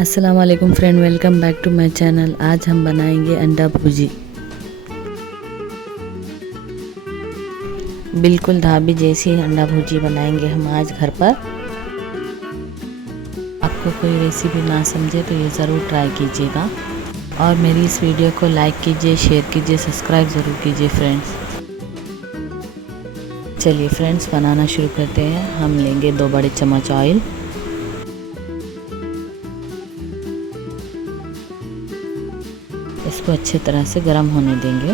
अस्सलाम वालेकुम friend, welcome back to my channel. आज हम बनाएंगे अंडा भुर्जी। बिल्कुल ढाबे जैसी अंडा भुर्जी बनाएंगे हम आज घर पर। आपको कोई रेसिपी ना समझे तो ये ज़रूर ट्राई कीजिएगा और मेरी इस वीडियो को लाइक कीजिए, शेयर कीजिए, सब्सक्राइब ज़रूर कीजिए फ्रेंड्स। चलिए फ्रेंड्स, बनाना शुरू करते हैं। हम लेंगे 2 बड़े चम्मच ऑयल। इसको अच्छी तरह से गर्म होने देंगे।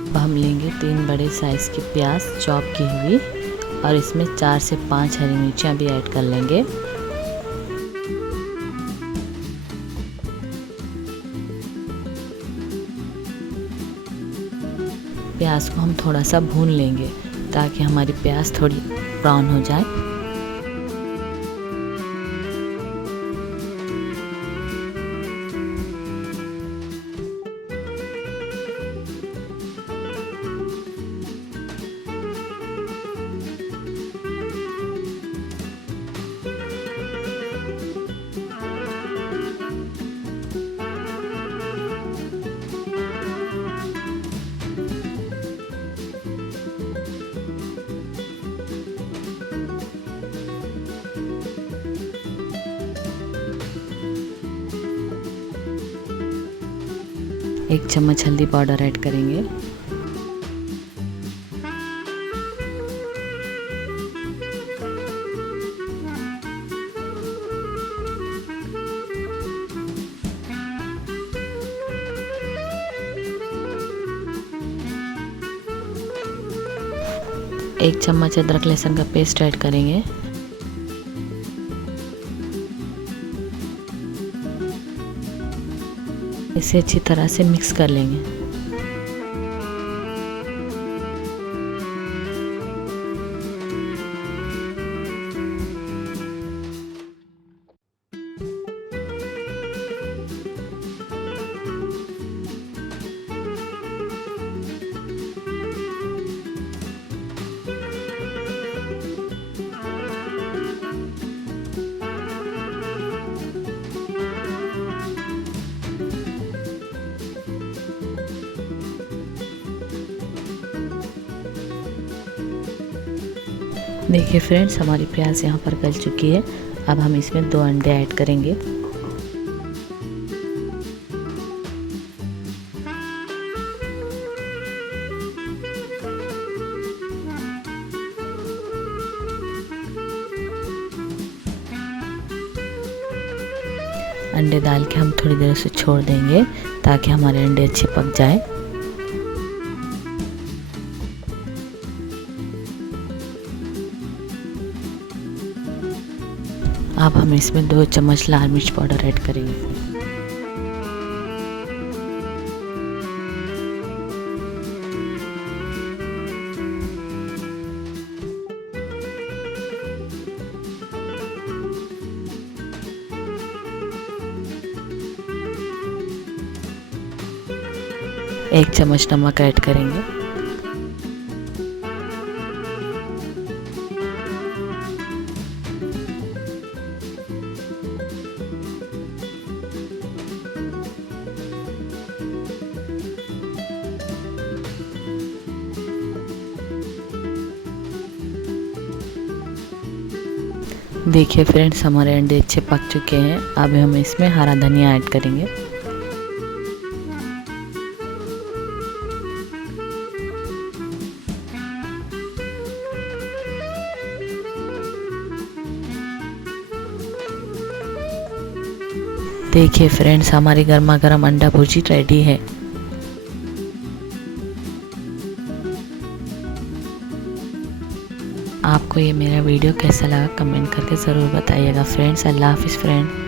अब हम लेंगे 3 बड़े साइज़ की प्याज चॉप की हुई और इसमें 4 से 5 हरी मिर्चियाँ भी ऐड कर लेंगे। प्याज को हम थोड़ा सा भून लेंगे ताकि हमारी प्याज थोड़ी ब्राउन हो जाए। एक चम्मच हल्दी पाउडर ऐड करेंगे। एक चम्मच अदरक लहसुन का पेस्ट ऐड करेंगे। इसे अच्छी तरह से मिक्स कर लेंगे। देखिए फ्रेंड्स, हमारी प्याज यहाँ पर गल चुकी है। अब हम इसमें 2 अंडे ऐड करेंगे। अंडे डाल के हम थोड़ी देर से छोड़ देंगे ताकि हमारे अंडे अच्छे पक जाए। अब हम इसमें 2 चम्मच लाल मिर्च पाउडर ऐड करेंगे। एक चम्मच नमक ऐड करेंगे। देखिए फ्रेंड्स, हमारे अंडे अच्छे पक चुके हैं। अब हम इसमें हरा धनिया ऐड करेंगे। देखिए फ्रेंड्स, हमारी गर्मा गर्म अंडा भुर्जी रेडी है। आपको ये मेरा वीडियो कैसा लगा कमेंट करके ज़रूर बताइएगा फ्रेंड्स। अल्लाह हाफिज़ फ्रेंड।